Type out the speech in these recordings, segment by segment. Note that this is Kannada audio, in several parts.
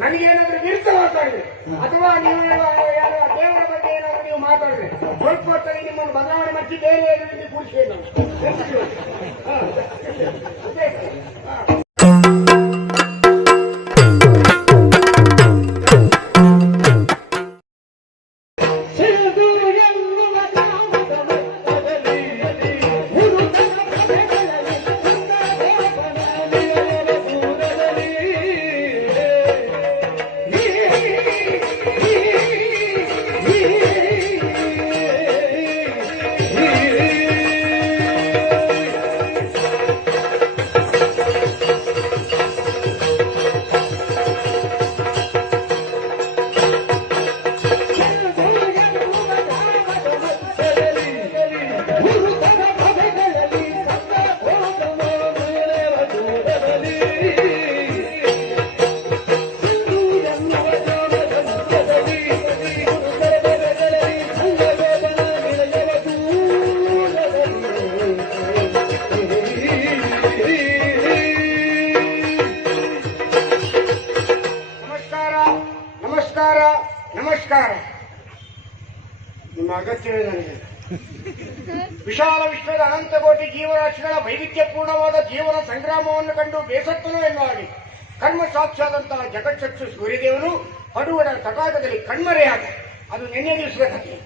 ನನಗೇನಾದ್ರೂ ವಿರುದ್ಧ ಮಾತಾಡಿದ್ರೆ ಅಥವಾ ನೀವು ಯಾರು ದೇವರ ಬಗ್ಗೆ ಏನಾದ್ರೂ ನೀವು ಮಾತಾಡಿದ್ರೆ ಸ್ವಲ್ಪ ಹೊತ್ತಲ್ಲಿ ನಿಮ್ಮನ್ನು ಬದಲಾವಣೆ ಮಾಡಿ ಬೇರೆ ರೀತಿ ಕೂಡಿಸಿ ನಾನು ನಮಸ್ಕಾರ. ನಿಮ್ಮ ಅಗತ್ಯವೇ ನನಗೆ. ವಿಶಾಲ ವಿಶ್ವದ ಅನಂತಕೋಟಿ ಜೀವರಾಶಿಗಳ ವೈವಿಧ್ಯಪೂರ್ಣವಾದ ಜೀವನ ಸಂಗ್ರಾಮವನ್ನು ಕಂಡು ಬೇಸತ್ತನು ಎನ್ನುವಾಗಿ ಕರ್ಮ ಸಾಕ್ಷಾದಂತಹ ಜಗಚ್ಚಕ್ಷು ಸೂರ್ಯದೇವನು ಪಡುವಡ ತಟಾಕದಲ್ಲಿ ಕಣ್ಮರೆಯಾದ. ಅದು ನಿನ್ನೆ ದಿವಸದ ಕಥೆ.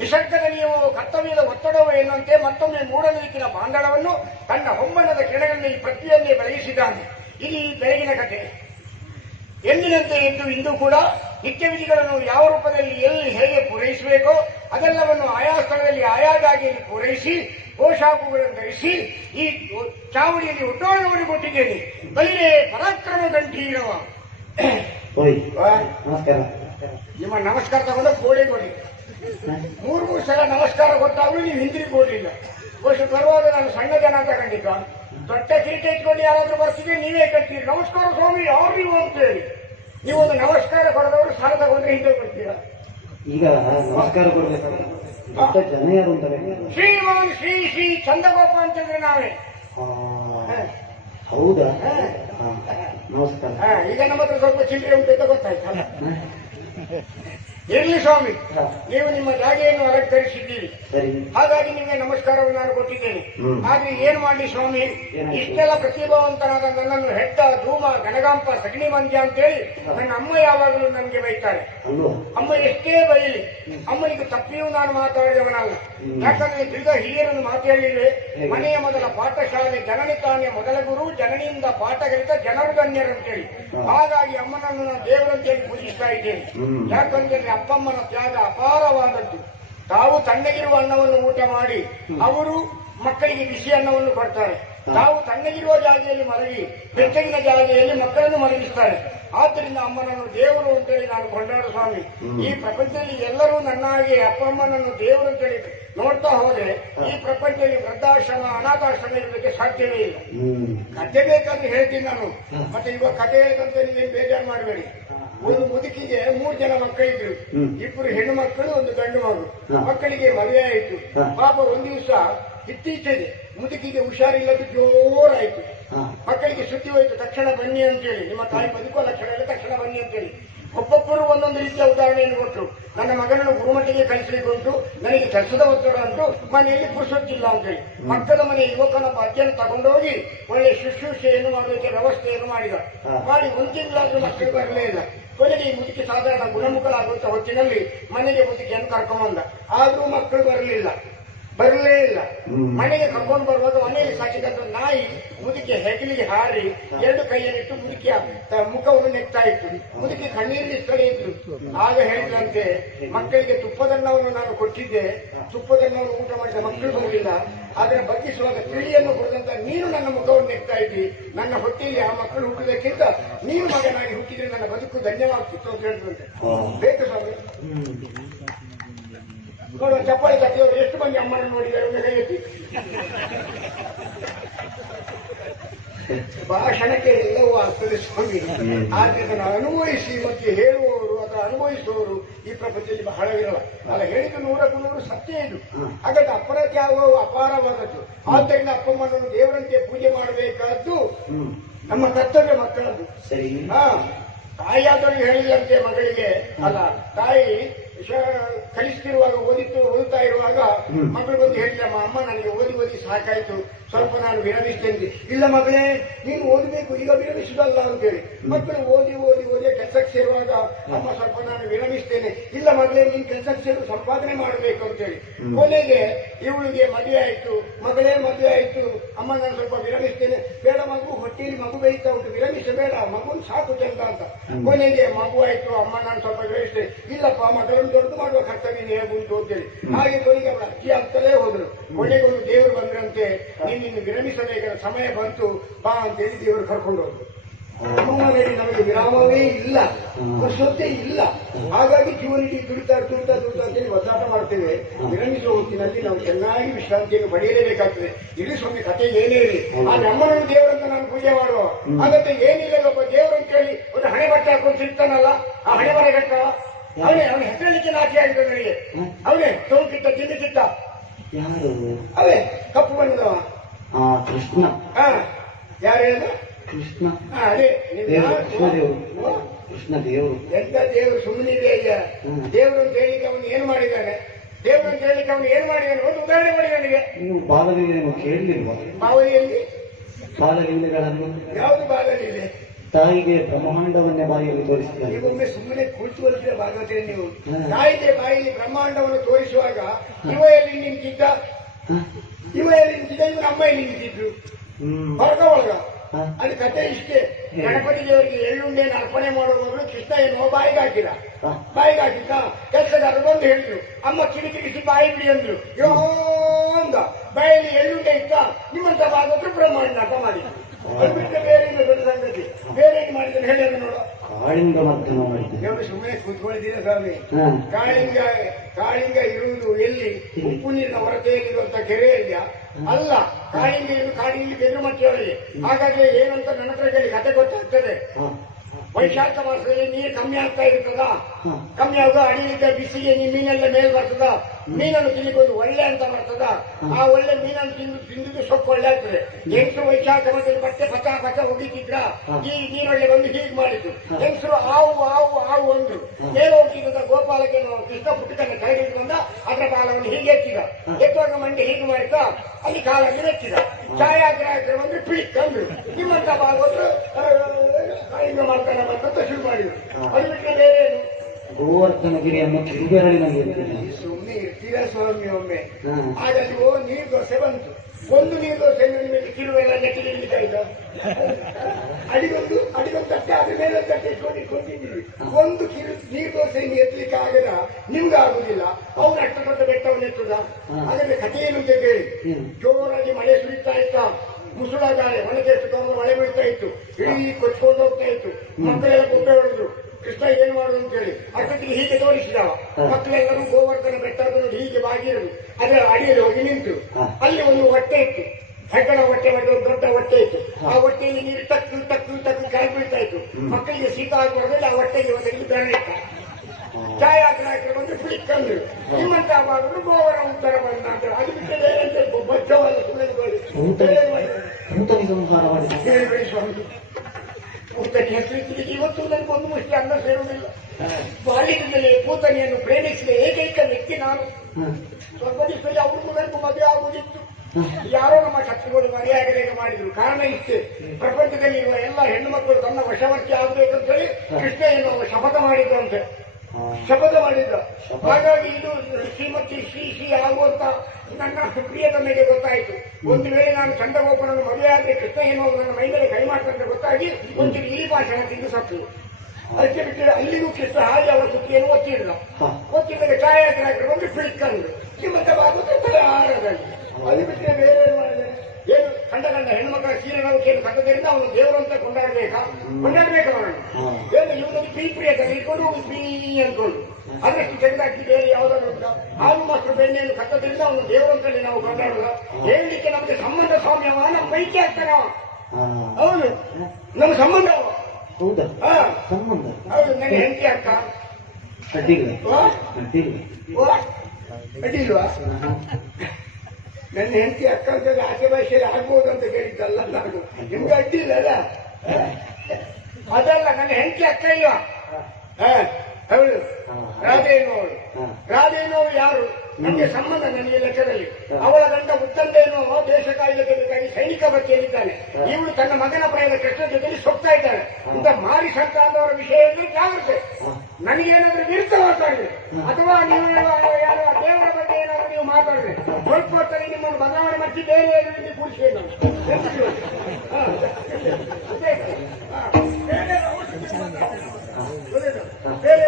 ನಿಸರ್ಗದ ನಿಯಮವು ಕರ್ತವ್ಯದ ಒತ್ತಡವು ಎನ್ನುವಂತೆ ಮತ್ತೊಮ್ಮೆ ಮೂಢನೀತಿನ ಬಾಂಧಳವನ್ನು ತನ್ನ ಹೊಂಬಣ್ಣದ ಕಿರಣಗಳಲ್ಲಿ ಪೃಥ್ವಿಯನ್ನೇ ಬೆಳಗಿಸಿದ್ದಾನೆ. ಇದು ಈ ಬೆಳಗಿನ ಕಥೆ. ಎಂದಿನಂತೆ ಎದ್ದು ಇಂದು ಕೂಡ ನಿತ್ಯ ವಿಧಿಗಳನ್ನು ಯಾವ ರೂಪದಲ್ಲಿ ಎಲ್ಲಿ ಹೇಗೆ ಪೂರೈಸಬೇಕೋ ಅದೆಲ್ಲವನ್ನು ಆಯಾ ಸ್ಥಳದಲ್ಲಿ ಆಯಾ ಜಾಗೆಯಲ್ಲಿ ಪೂರೈಸಿ ಪೋಷಾಕುಗಳನ್ನು ಧರಿಸಿ ಈ ಚಾವಡಿಯಲ್ಲಿ ಒಟ್ಟೋಳವನ್ನು ಕೊಟ್ಟಿದ್ದೇನೆ. ಬಲಿರೆ ಪರಾಕ್ರಮ ಗಂಠೀರವ. ನಿಮ್ಮ ನಮಸ್ಕಾರ ತಗೊಂಡು ಗೋಡೆ ಕೊಡಿ. ಮೂರು ಸಲ ನಮಸ್ಕಾರ ಕೊಟ್ಟಾಗಲೂ ನೀವು ಹಿಂದಿರುಗಿ ಕೊಡಲಿಲ್ಲ. ಬಹುಶಃ ಬರುವಾಗ ನಾನು ಸಣ್ಣ ಜನ ಅಂತ ಕಂಡಿದ್ದ. ದೊಡ್ಡ ಕಿರೀಟ ಇಟ್ಕೊಂಡು ಯಾರಾದ್ರೂ ಬರ್ತಿದ್ರೆ ನೀವೇ ಕಟ್ತೀರಿ. ನಮಸ್ಕಾರ ಸ್ವಾಮಿ ಯಾರು ನೀವು ಅಂತ ಹೇಳಿ ನೀವೊಂದು ನಮಸ್ಕಾರ ಕೊಡದವರು ಸಾಲ ತಗೊಂಡ್ರೆ ಹಿಂದೆ ಕೊಡ್ತೀರಾ? ಈಗ ನಮಸ್ಕಾರ ಕೊಡಬೇಕಾದ್ರೆ ಜನ ಯಾರು ಅಂತಾರೆ? ಶ್ರೀಮಾನ್ ಶ್ರೀ ಶ್ರೀ ಚಂದಗೋಪ ಅಂತಂದ್ರೆ ನಾವೇ. ಹೌದಾ? ನಮಸ್ಕಾರ. ಈಗ ನಮ್ಮ ಹತ್ರ ಸ್ವಲ್ಪ ಚಿಲ್ಲರೆ ಉಂಟು ಅಂತ ಗೊತ್ತಾಯ್ತಲ್ಲ. ಇರ್ಲಿ ಸ್ವಾಮಿ, ನೀವು ನಿಮ್ಮ ಜಾಗೆಯನ್ನು ಅಲಂಕರಿಸಿದ್ದೀರಿ, ಹಾಗಾಗಿ ನಿಮಗೆ ನಮಸ್ಕಾರವನ್ನು ನಾನು ಕೊಟ್ಟಿದ್ದೇನೆ. ಆದ್ರೆ ಏನ್ ಮಾಡಿ ಸ್ವಾಮಿ, ಇಷ್ಟೆಲ್ಲ ಪ್ರತಿಭಾವಂತನಾದ ನನ್ನನ್ನು ಹೆಡ್ಡ ಧೂಮ ಗಣಗಾಂಪ ಸಗಣಿ ಮಂದ್ಯ ಅಂತೇಳಿ ನನ್ನ ಅಮ್ಮ ಯಾವಾಗಲೂ ನನಗೆ ಬೈತಾರೆ. ಅಮ್ಮ ಎಷ್ಟೇ ಬೈಲಿ ಅಮ್ಮನಿಗೆ ತಪ್ಪಿಯೂ ನಾನು ಮಾತಾಡಿದವನಲ್ಲ. ಯಾಕಂದ್ರೆ ತಿರ್ಗ ಹಿರಿಯರನ್ನು ಮಾತಾಡಿದ್ರೆ ಮನೆಯ ಮೊದಲ ಪಾಠಶಾಲೆ ಜನನಿ ತಾನೇ ಮೊದಲ ಗುರು, ಜನನಿಯಿಂದ ಪಾಠ ಕಲಿತ ಜನರು ಧನ್ಯರು ಅಂತೇಳಿ. ಹಾಗಾಗಿ ಅಮ್ಮನನ್ನು ನಾನು ದೇವರಂತೇಳಿ ಪೂಜಿಸ್ತಾ ಇದ್ದೇನೆ. ಯಾಕಂದ್ರೆ ಅಪ್ಪಮ್ಮನ ತ್ಯಾಗ ಅಪಾರವಾದದ್ದು. ತಾವು ತಣ್ಣಗಿರುವ ಅನ್ನವನ್ನು ಊಟ ಮಾಡಿ ಅವರು ಮಕ್ಕಳಿಗೆ ಬಿಸಿ ಅನ್ನವನ್ನು ಕೊಡ್ತಾರೆ. ತಾವು ತಣ್ಣಗಿರುವ ಜಾಗೆಯಲ್ಲಿ ಮಲಗಿ ಬೆಚ್ಚಗಿನ ಜಾಗೆಯಲ್ಲಿ ಮಕ್ಕಳನ್ನು ಮಲಗಿಸ್ತಾರೆ. ಆದ್ದರಿಂದ ಅಮ್ಮನನ್ನು ದೇವರು ಅಂತೇಳಿ ನಾನು ಕೊಂಡಾಡು ಸ್ವಾಮಿ. ಈ ಪ್ರಪಂಚದಲ್ಲಿ ಎಲ್ಲರೂ ನನ್ನ ಹಾಗೆ ಅಪ್ಪಮ್ಮನನ್ನು ದೇವರು ಅಂತೇಳಿ ನೋಡ್ತಾ ಹೋದ್ರೆ ಈ ಪ್ರಪಂಚದಲ್ಲಿ ವೃದ್ಧಾಶ್ರಮ ಅನಾಥಾಶ್ರಮ ಇರೋದಕ್ಕೆ ಸಾಧ್ಯವೇ ಇಲ್ಲ. ಕಥೆ ಬೇಕಾದ್ರೆ ಹೇಳ್ತೀನಿ ನಾನು. ಮತ್ತೆ ಇವಾಗ ಕಥೆ ಹೇಳ್ಕಂತ ನೀವೇನು ಬೇಜಾರು ಮಾಡಬೇಡಿ. ಒಂದು ಮುದುಕಿಗೆ 3 ಜನ ಮಕ್ಕಳಿದ್ರು. 2 ಹೆಣ್ಣು ಮಕ್ಕಳು, 1 ಗಂಡು ಮಗು. ಮಕ್ಕಳಿಗೆ ಮದುವೆ ಆಯಿತು. ಪಾಪ ಒಂದು ದಿವಸ ಇತ್ತೀಚೆಗೆ ಮುದುಕಿಗೆ ಹುಷಾರಿಲ್ಲದ್ದು ಜೋರಾಯಿತು. ಮಕ್ಕಳಿಗೆ ಸುದ್ದಿ ಹೋಯ್ತು, ತಕ್ಷಣ ಬನ್ನಿ ಅಂತೇಳಿ. ನಿಮ್ಮ ತಾಯಿ ಬದುಕುವ ಲಕ್ಷಣ ಇಲ್ಲ, ತಕ್ಷಣ ಬನ್ನಿ ಅಂತೇಳಿ. ಒಬ್ಬೊಬ್ಬರು ಒಂದೊಂದು ರೀತಿಯ ಉದಾಹರಣೆಯನ್ನು ಕೊಟ್ಟರು. ನನ್ನ ಮಗನನ್ನು ಗುರುಮಟ್ಟಿಗೆ ಕಲಿಸಲಿಕ್ಕೆ ಉಂಟು, ನನಗೆ ಕೆಲಸದ ಒತ್ತಡ ಉಂಟು, ಮನೆಯಲ್ಲಿ ಪುರುಸೊತ್ತಿಲ್ಲ ಅಂತೇಳಿ. ಪಕ್ಕದ ಮನೆ ಯುವಕನೊಬ್ಬ ಅಜ್ಜನ ತಗೊಂಡೋಗಿ ಒಳ್ಳೆ ಶುಶ್ರೂಷೆಯನ್ನು ಮಾಡೋದಕ್ಕೆ ವ್ಯವಸ್ಥೆಯನ್ನು ಮಾಡಿ 1 ತಿಂಗಳಾದ್ರೂ ಮಕ್ಕಳು ಬರಲೇ ಇಲ್ಲ. ಕೊನೆಗೆ ಈ ಮುದುಕಿ ಸಾಧಾರಣ ಗುಣಮುಖಲಾಗುವಂತ ಹೊತ್ತಿನಲ್ಲಿ ಮನೆಗೆ ಮುದುಕಿಯನ್ನು ಕರ್ಕೊಂಡ್ಬಂದ. ಆದ್ರೂ ಮಕ್ಕಳು ಬರಲೇ ಇಲ್ಲ. ಮನೆಗೆ ಕರ್ಕೊಂಡು ಬರುವಾಗ ಮನೆಯಲ್ಲಿ ಸಾಕಿದಂತ ನಾಯಿ ಮುದುಕಿ ಹೆಗಲಿಗೆ ಹಾರಿ 2 ಕೈಯನ್ನಿಟ್ಟು ಮುದುಕಿಯ ಮುಖವನ್ನು ನೆಕ್ತಾ ಇತ್ತು. ಮುದುಕಿ ಕಣ್ಣೀರಿಸ್ತಲೇ ಇತ್ತು. ಆಗ ಹೇಳಿದಂತೆ, ಮಕ್ಕಳಿಗೆ ತುಪ್ಪದನ್ನವನ್ನು ನಾನು ಕೊಟ್ಟಿದ್ದೆ, ತುಪ್ಪದನ್ನವನ್ನು ಊಟ ಮಾಡಿದ ಮಕ್ಕಳು ಬರಲಿಲ್ಲ. ಅದರ ಬಗ್ಗಿಸುವಾಗ ತಿಳಿಯನ್ನು ಕೊಡದಂತ ನೀನು ನನ್ನ ಮುಖವನ್ನು ನೆಕ್ತಾ ಇದ್ದಿ. ನನ್ನ ಹೊಟ್ಟೆಯಲ್ಲಿ ಆ ಮಕ್ಕಳು ಹುಟ್ಟುವುದಕ್ಕಿಂತ ನೀನು ಮಗನಾಗಿ ಹುಟ್ಟಿದ್ರೆ ನನ್ನ ಬದುಕು ಧನ್ಯವಾಗ್ತಿತ್ತು ಅಂತ ಹೇಳಿದಂತೆ. ಬೇಕು ಸ್ವಾಮಿ ನೋಡುವ ಚಪ್ಪಾಳಿ ತಟ್ಟಿಯವರು ಎಷ್ಟು ಮಂದಿ ಅಮ್ಮನನ್ನು ನೋಡಿದ್ದಾರೆ ಕೈ ಎತ್ತಿ. ಭಾಷಣಕ್ಕೆ ಎಲ್ಲವೂ ಆಗ್ತದೆ ಸ್ವಾಮಿ. ಆದ್ರಿಂದ ಅನುಭವಿಸಿ ಮತ್ತೆ ಹೇಳುವವರು ಅಥವಾ ಅನುಭವಿಸುವವರು ಈ ಪ್ರಪಂಚದಲ್ಲಿ ಬಹಳ ವಿರಳ. ಅಲ್ಲ, ಹೇಳಿದ್ದು 100ಕ್ಕೆ 100 ಸತ್ಯ ಇದು. ಹಾಗಾದ್ರೆ ಅಪರತ್ಯ ಆಗುವ ಅಪಾರವಾದದ್ದು. ಆದ್ದರಿಂದ ಅಪ್ಪಮ್ಮನನ್ನು ದೇವರಂತೆ ಪೂಜೆ ಮಾಡಬೇಕಾದ್ದು ನಮ್ಮ ಕರ್ತವ್ಯ ಮಕ್ಕಳದ್ದು. ಸರಿ. ಹಾ, ತಾಯಿಯಾದರೂ ಹೇಳಿದಂತೆ ಮಗಳಿಗೆ ಅಲ್ಲ, ತಾಯಿ ಕಲಿಸ್ತಿರುವಾಗ ಓದುತ್ತಾ ಇರುವಾಗ ಮಗಳು ಬಂದು ಹೇಳಿದಮ್ಮ, ಅಮ್ಮ ನನಗೆ ಓದಿ ಓದಿ ಸಾಕಾಯ್ತು, ಸ್ವಲ್ಪ ನಾನು ವಿರಮಿಸ್ತೇನೆ. ಇಲ್ಲ ಮಗಳೇ, ನೀನು ಓದಬೇಕು, ಈಗ ವಿರಮಿಸುದಲ್ಲ ಅಂತೇಳಿ. ಮಕ್ಕಳು ಓದಿ ಓದಿ ಓದಿ ಕೆಲಸಕ್ಕೆ ಸೇರುವಾಗ ಅಮ್ಮ ಸ್ವಲ್ಪ ನಾನು ವಿರಮಿಸ್ತೇನೆ. ಇಲ್ಲ ಮಗಳೇ, ನೀನು ಕೆಲಸಕ್ಕೆ ಸೇರು, ಸಂಪಾದನೆ ಮಾಡಬೇಕು ಅಂತೇಳಿ. ಕೊನೆಗೆ ಇವಳಿಗೆ ಮದುವೆ ಆಯ್ತು. ಮಗಳೇ ಮದುವೆ ಆಯ್ತು, ಅಮ್ಮ ನಾನು ಸ್ವಲ್ಪ ವಿರಮಿಸ್ತೇನೆ. ಬೇಡ ಮಗು, ಹೊಟ್ಟೆಯಲ್ಲಿ ಮಗು ಬೇಯ್ತಾ ಉಂಟು, ವಿರಮಿಸಬೇಡ, ಮಗುನ್ ಸಾಕು ಚಂದ ಅಂತ. ಕೊನೆಗೆ ಮಗು ಆಯ್ತು, ಅಮ್ಮ ನಾನು ಸ್ವಲ್ಪ ವಿರಮಿಸ್ತೇನೆ. ಇಲ್ಲಪ್ಪ, ಮಗಳನ್ನು ದೊಡ್ಡದು ಮಾಡುವ ಕರ್ತವ್ಯ ಹೇಗುಂಟು ಅಂತೇಳಿ. ಹಾಗೆ ಕೊನೆಗೆ ಅವಳ ಅಜ್ಜಿ ಆಗ್ತಲೇ ಹೋದ್ರು. ಕೊನೆಗೆ ಒಂದು ದೇವರು ಬಂದ್ರಂತೆ, ನೀನು ವಿರಮಿಸಬೇಕಾದ ಸಮಯ ಬಂತು ಬಾ ಅಂತೇಳಿ ದೇವರು ಕರ್ಕೊಂಡು ಹೋದ್ರು. ನಮ್ಮನೇಲಿ ನಮಗೆ ವಿರಾಮವೇ ಇಲ್ಲ, ವರ್ಷೊತ್ತೇ ಇಲ್ಲ. ಹಾಗಾಗಿ ಜೀವನಕ್ಕೆ ದುಡಿತಾ ಅಂತೇಳಿ ಒದ್ದಾಟ ಮಾಡ್ತೇವೆ. ವಿರಮಿಸುವ ಹೊತ್ತಿನಲ್ಲಿ ನಾವು ಚೆನ್ನಾಗಿ ವಿಶ್ರಾಂತಿಯನ್ನು ಪಡೆಯಲೇಬೇಕಾಗ್ತದೆ. ಇಡೀ ಸ್ವಾಮಿ ಕಥೆ ಏನೇ ಇರಲಿ, ಆ ನಮ್ಮನನ್ನು ದೇವರಂತ ನಾನು ಪೂಜೆ ಮಾಡುವ ಹಾಗಂತ ಏನಿಲ್ಲ. ಒಬ್ಬ ದೇವರು ಅಂತ ಹೇಳಿ ಒಂದು ಹಣೆ ಬಟ್ಟೆ ಹಾಕೊಂಡು ಸಿಗ್ತಾನಲ್ಲ, ಆ ಹಣೆ ಬರೆಗಟ್ಟ ಅವನ ಹೆಸರಲಿಕ್ಕೆ ನಾಚಿ ಆಗಿದೆ ನನಗೆ. ಅವನೇ ತೋಕಿಟ್ಟ ತಿಂದಿಟ್ಟ, ಯಾರು ಅವೇ ಕಪ್ಪು ಬಣ್ಣದವ. ಕೃಷ್ಣ. ಯಾರು ಹೇಳಿದ? ಕೃಷ್ಣ. ಅದೇ ಕೃಷ್ಣ ದೇವರು. ಎಂತ ದೇವರು ಸುಮ್ಮನಿದೆ ಈಗ. ದೇವರು ಅಂತ ಹೇಳಿಕ್ಕೆ ಅವನು ಏನು ಮಾಡಿದ್ದಾನೆ? ದೇವರು ಅಂತ ಹೇಳಿಕ್ಕೆ ಅವನು ಏನು ಮಾಡಿದ್ದಾನೆ? ಒಂದು ಉದಾಹರಣೆ ಮಾಡಿ ನನಗೆ. ನೀವು ಬಾಲಲೀಲೆಯನ್ನು ಕೇಳಲಿಲ್ವಾ? ಬಾವಲಿಯಲ್ಲಿ ಬಾಲಲೀಲೆಗಳನ್ನು. ಯಾವುದು ಬಾಲಲೀಲೆ? ತಾಯಿಗೆ ಬ್ರಹ್ಮಾಂಡವನ್ನೇ ಬಾಯಿಯಲ್ಲಿ ತೋರಿಸಿದ್ದಾರೆ. ನೀವೊಮ್ಮೆ ಸುಮ್ಮನೆ ಕುಳಿತುವರಿಸಿದ ಭಾಗವತೇ ನೀವು. ತಾಯಿಗೆ ಬಾಯಿಯಲ್ಲಿ ಬ್ರಹ್ಮಾಂಡವನ್ನು ತೋರಿಸುವಾಗ ಇವಯಲ್ಲಿ ನಿಂತಿದ್ದ, ಇವಲ್ಲಿ ನಿಂತಿದ್ದ, ಇವರು ಅಮ್ಮೆಯಲ್ಲಿ ನಿಂತಿದ್ರು. ಹೊರಗ ಒಳಗ ಅದು ಕಥೆ ಇಷ್ಟೇ. ಗಣಪತಿ ದೇವರಿಗೆ ಎಳ್ಳುಂಡೆಯನ್ನು ಅರ್ಪಣೆ ಮಾಡುವ ಮೊದಲು ಕೃಷ್ಣ ಏನೋ ಬಾಯಿಗೆ ಹಾಕಿದ. ಕೆಲಸಗಾರರು ಬಂದು ಹೇಳಿದ್ರು, ಅಮ್ಮ ಕಿರಿಕಿರಿಸಿ ಬಾಯಿ ಬಿಡಿ ಅಂದ್ರು. ಯೋಂದ ಬಾಯಲ್ಲಿ ಎಳ್ಳುಂಡೆ ಇತ್ತ, ನಿಮ್ಮಂತ ಭಾಗವತರು ಬ್ರಹ್ಮಾಂಡ ಮಾಡಿದ್ರು. ಅದು ಬಿಟ್ಟರೆ ಬೇರೆ ದೊಡ್ಡ ಸಂಗತಿ ಬೇರೆ ಏನು ಮಾಡಿದ್ರು ಹೇಳಿ ಅದು ನೋಡು. ಕಾಳಿಂಗ ಮಧ್ಯಮ ಮಾಡಿದ್ರು. ನೀವು ಸುಮ್ಮನೆ ಕೂತ್ಕೊಂಡಿದ್ದೀರ ಸ್ವಾಮಿ. ಕಾಳಿಂಗ ಇರುವುದು ಎಲ್ಲಿ? ಉಪ್ಪು ನೀರಿನ ಹೊರತೆಯಲ್ಲಿರುವಂತ ಕೆರೆಯಲ್ಲಿ ಅಲ್ಲ. ಕಾಳಿಂಗ ಇರುವುದು ಕಾಡಿನಲ್ಲಿ ಬೆದರು ಮಟ್ಟಿಯೊಳಗೆ. ಹಾಗಾದ್ರೆ ಏನಂತ ನನ್ನ ಹತ್ರ ಕೇಳಿ ಕತೆ ಗೊತ್ತಾಗ್ತದೆ. ವೈಶಾಖ ಮಾಸದಲ್ಲಿ ನೀರು ಕಮ್ಮಿ ಆಗ್ತಾ ಇರ್ತದ, ಕಮ್ಮಿ ಆಗ ಅಡಿಲಿದ್ದ ಬಿಸಿಗೆ ಮೀನೆಲ್ಲ ಮೇಲೆ ಬರ್ತದ. ಮೀನನ್ನು ತಿನ್ನಿಕೊಂಡು ಒಳ್ಳೆ ಅಂತ ಬರ್ತದ. ಆ ಒಳ್ಳೆ ಮೀನನ್ನು ತಿಂದು ಸೊಪ್ಪು ಒಳ್ಳೆ ಆಗ್ತದೆ. ಹೆಂಗಸರು ವೈಶಾಖ ಮಾಸದಲ್ಲಿ ಬಟ್ಟೆ ಪಚ ಒಗಿತಿದ್ರ, ಈ ನೀರೊಳ್ಳೆ ಬಂದು ಹೀಗೆ ಮಾಡಿದ್ರು. ಹೆಂಗಸರು ಆವು ಆವು ಆವು ಅಂದ್ರು. ಮೇಲೆ ಹೋಗ್ತಿದ್ದ ಗೋಪಾಲಕ್ಕೆ ಕೃಷ್ಣ ಪುಟ್ಟಕನ್ನ ಕೆಳಗಿಟ್ಕೊಂಡ, ಅದರ ಕಾಲವನ್ನು ಹೀಗೆ ಎತ್ತಿದ. ಎತ್ತುವಾಗ ಮಂಡಿ ಹೀಗೆ ಮಾಡಿದ, ಅಲ್ಲಿ ಕಾಲಲ್ಲಿ ನೆಚ್ಚಿದ. ಛಾಯಾಗ್ರಾಹಕರು ಬಂದ್ರೆ ಪಿಳಿಕ್ ಅಂದ್ರು. ನಿಮ್ಮಂತ ಭಾಗವತರು ಕಾಳಿಂಗ ಮಾಡ್ತಾನೆ ಅಂತ ಶುರು ಮಾಡಿದ್ರು. ಅದು ಬಿಟ್ಟರೆ ಬೇರೆ ಏನು? ಗೋವರ್ಧನಗಿರಿಯನ್ನು ಕಿರುಬೆರಳಿನಲ್ಲಿ ಸುಮ್ಮನೆ ಇರ್ತೀರಾ ಸ್ವಾಮಿ ಒಮ್ಮೆ. ಆಗ ನೀರು ದೋಸೆ ಬಂತು. ಒಂದು ನೀರು ದೋಸೆ ಮೇಲೆ ಕಿರುವೆಲ್ಲ ನೆಟ್ಟಿದ್ದಾಯ್ತು. ಅಡಿಗೊಂದು ತಟ್ಟೆ, ಅದ್ರ ಮೇಲೆ ತಟ್ಟೆ ಇಟ್ಕೊಂಡಿದ್ದೀವಿ. ಒಂದು ನೀರು ದೋಸೆ ಎತ್ತಲಿಕ್ಕೆ ಆಗದ, ನಿಮ್ಗೆ ಆಗುದಿಲ್ಲ. ಅವ್ನು ಅಷ್ಟು ದೊಡ್ಡ ಬೆಟ್ಟವನ್ನು ಎತ್ತದ. ಹಾಗಾದ್ರೆ ಕಥೆ ಏನು ಅಂತ ಕೇಳಿ, ಜೋರಾಗಿ ಮಳೆ ಸುರಿತಾ ಇತ್ತ, ಮುಸುಳಾಗಾರೆ ಒಣಗೆ ಮಳೆ ಬೀಳ್ತಾ ಇತ್ತು. ಇಡೀ ಕೊಚ್ಕೊಂಡು ಹೋಗ್ತಾ ಇತ್ತು. ಮಕ್ಕಳೆಲ್ಲ ಕುಪ್ಪೆ ಹೊಡೆದ್ರು. ಕೃಷ್ಣ ಏನ್ ಮಾಡುದು ಅಂತ ಹೇಳಿ ಅಷ್ಟೊತ್ತಿಗೆ ಹೀಗೆ ತೋರಿಸಿದ. ಮಕ್ಕಳೆಲ್ಲರೂ ಗೋವರ್ಧನ ಬೆಟ್ಟ ಹೀಗೆ ಬಾಗಿರುದು. ಅದರ ಅಡಿಯಲ್ಲಿ ಹೋಗಿ ನಿಂತು, ಅಲ್ಲಿ ಒಂದು ಹೊಟ್ಟೆ ಇತ್ತು. ಹೆಗ್ಗಣ ಹೊಟ್ಟೆ ಒಂದು ದೊಡ್ಡ ಹೊಟ್ಟೆ ಇತ್ತು. ಆ ಹೊಟ್ಟೆಯಲ್ಲಿ ನೀರು ಟಕ್ಕು ಟಕ್ಕು ಟಕ್ಕು ಕೆಳಗೆ ಬೀಳ್ತಾ ಇತ್ತು. ಮಕ್ಕಳಿಗೆ ಶೀತ ಆಗಬಾರ್ದಲ್ಲಿ ಆ ಹೊಟ್ಟೆಗೆ ಒಂದಕ್ಕೆ ಬೆರಳಿಟ್ಟ. ಛಾಯಾಗ್ರಾಹಕರು ಬಂದು ಪಿಳಿಕ್ಕಂದ್ರು. ನಿಮ್ಮಂತ ಮಾಡಿದ್ರು ಗೋವರ ಉತ್ತರ ಬಂದ ಅಂತ. ಅದು ಬಿಟ್ಟರೆ ಬಚ್ಚವಲ್ಲ ಸುಳ್ಳುಗಳು ಹೇಳ್ಬೇಡಿ ಸ್ವಾಮಿ. ಪೂತನಿ ಹೆಸರಿದ್ದು ಇವತ್ತು ನನಗೊಂದು ಮುಷ್ಟಿ ಅನ್ನ ಸೇರುವುದಿಲ್ಲ. ಬಾಲ್ಯದಿಂದಲೇ ಪೂತನಿಯನ್ನು ಪ್ರೇಮಿಸಿದ ಏಕೈಕ ವ್ಯಕ್ತಿ ನಾನು. ಸ್ವಲ್ಪ ದಿವಸದಲ್ಲಿ ಅವ್ರಿಗೂ ನನಗೂ ಮದುವೆ ಆಗುವುದಿತ್ತು. ಯಾರೋ ನಮ್ಮ ಶತ್ರುಗಳು ಮರೆಯಾಗಲೇಕ ಮಾಡಿದ್ರು. ಕಾರಣ ಇಷ್ಟೇ, ಪ್ರಪಂಚದಲ್ಲಿ ಇರುವ ಎಲ್ಲ ಹೆಣ್ಣು ಮಕ್ಕಳು ತನ್ನ ವಶವರ್ತಿ ಆಗಬೇಕಂತ ಹೇಳಿ ಕೃಷ್ಣ ಎನ್ನುವ ಶಪಥ ಮಾಡಿದ್ದಂತೆ. ಶಪಥ ಮಾಡಿದ್ದ. ಹಾಗಾಗಿ ಇದು ಶ್ರೀಮತಿ ಶ್ರೀ ಆಗುವಂತ ನನ್ನ ಪ್ರಿಯತಮೆಗೆ ಗೊತ್ತಾಯಿತು. ಒಂದು ವೇಳೆ ನಾನು ಚಂದ್ರಗೋಪನನ್ನು ಮದುವೆ ಆದರೆ ಕೃಷ್ಣ ಎನ್ನುವ ನನ್ನ ಮೈ ಮೇಲೆ ಕೈ ಮಾಡ್ತಂದ್ರೆ ಗೊತ್ತಾಗಿ ಒಂಚೂರು ಈ ಭಾಷಣ ತಿಂದು ಸತ್ತು. ಅದಕ್ಕೆ ಬಿಟ್ಟರೆ ಅಲ್ಲಿಗೂ ಕೃಷ್ಣ ಹಾಗೆ ಅವರ ಸುದ್ದಿಯನ್ನು ಒತ್ತಿಲ್ಲ. ಒತ್ತಿದಾಗ ಛಾಯಾಗ್ರಾಹಕರು ಬಂದು ಪಿಳಿಕ್ಕಂದ್ರು. ನಿಮ್ಮಂತ ಭಾಗವತ ತಯಾರದಲ್ಲಿ. ಅದು ಬಿಟ್ಟರೆ ಬೇರೆ ಏನು ಮಾಡಿದೆ? ಏನು ಕಂಡ ಹೆಣ್ಮಕ್ಕಳ ಸೀರೆ ನೌಕೆಯನ್ನು ಕಟ್ಟದ್ರಿಂದ ಅವನು ದೇವರು ಅಂತ ಕೊಂಡಾಡ್ಬೇಕಾ ಅವನು? ಏನು ಇವನೊಂದು ಪ್ರಿಯತೆ ಇಟ್ಕೊಂಡು ಪ್ರೀ ಅನ್ಕೊಂಡು ಅದಷ್ಟು ಚೆಂದಾಗಿ ಬೇರೆ ಯಾವ್ದಾದ್ರು ಉಂಟ? ಹಾಲು ಮಾಸ್ಟರ್ ಬೆಣ್ಣೆಯನ್ನು ಕಟ್ಟದ್ರಿಂದ ಅವನು ದೇವರು ಅಂತೇಳಿ ನಾವು ಕೊಂಡಾಡುವ. ಹೇಳಲಿಕ್ಕೆ ನಮಗೆ ಸಂಬಂಧ ಸ್ವಾಮ್ಯವ, ನಮ್ಮ ಪೈಕಿ ಆಗ್ತಾನವ. ಹೌದು, ನಮ್ಮ ಸಂಬಂಧ. ಹೌದಾ? ಸಂಬಂಧ ಹೌದು. ನನ್ನ ಹೆಂಡತಿ ಅಕ್ಕ ಅಡ್ಡಿಲ್ವಾ? ನನ್ನ ಹೆಂಡತಿ ಅಕ್ಕ ಅಂತ ಆಚೆ ಭಾಷೆಯಲ್ಲಿ ಆಗ್ಬೋದು ಅಂತ ಕೇಳಿದ್ದಲ್ಲ ನಾನು. ನಿಮ್ಗೆ ಅಡ್ಡಿಲ್ಲ ಅಲ್ಲ? ಅದಲ್ಲ, ನನ್ನ ಹೆಂಡತಿ ಅಕ್ಕ ಇಲ್ವಾ? ಹೌದು, ರಾಧೆ ಎನ್ನುವಳು. ರಾಧೆ ಎನ್ನುವಳು ಯಾರು? ನಮಗೆ ಸಂಬಂಧ, ನನಗೆ ಲೆಕ್ಕದಲ್ಲಿ. ಅವಳ ಗಂಡ ಉತ್ತಂದೆ ಎನ್ನುವ ದೇಶ ಕಾಯ್ದೆಗಾಗಿ ಸೈನಿಕ ಭರ್ತಿಯಲ್ಲಿದ್ದಾನೆ. ಇವಳು ತನ್ನ ಮಗನ ಪ್ರಾಯದ ಕೃಷ್ಣ ಜೊತೆಯಲ್ಲಿ ಸೊಕ್ತಾ ಇದ್ದಾಳೆ. ಇಂಥ ಮಾರಿ ಸರ್ಕಾರದವರ ವಿಷಯ ಅಂದ್ರೆ ಜಾಗ್ರತೆ. ನನಗೇನಾದ್ರೂ ವಿರುದ್ಧ ಮಾತಾಡಿದ್ರೆ ಅಥವಾ ನೀವು ಯಾರು ದೇವರ ಬಗ್ಗೆ ಏನಾದ್ರೂ ನೀವು ಮಾತಾಡಿದ್ರೆ ಸ್ವಲ್ಪ ಹೊತ್ತಲ್ಲಿ ನಿಮ್ಮನ್ನು ಬದಲಾವಣೆ ಮಾಡಿ ಬೇರೆ ಏನಾದ್ರೂ ಕೂಡಿಸಿ ನಾನು ಬೇರೆ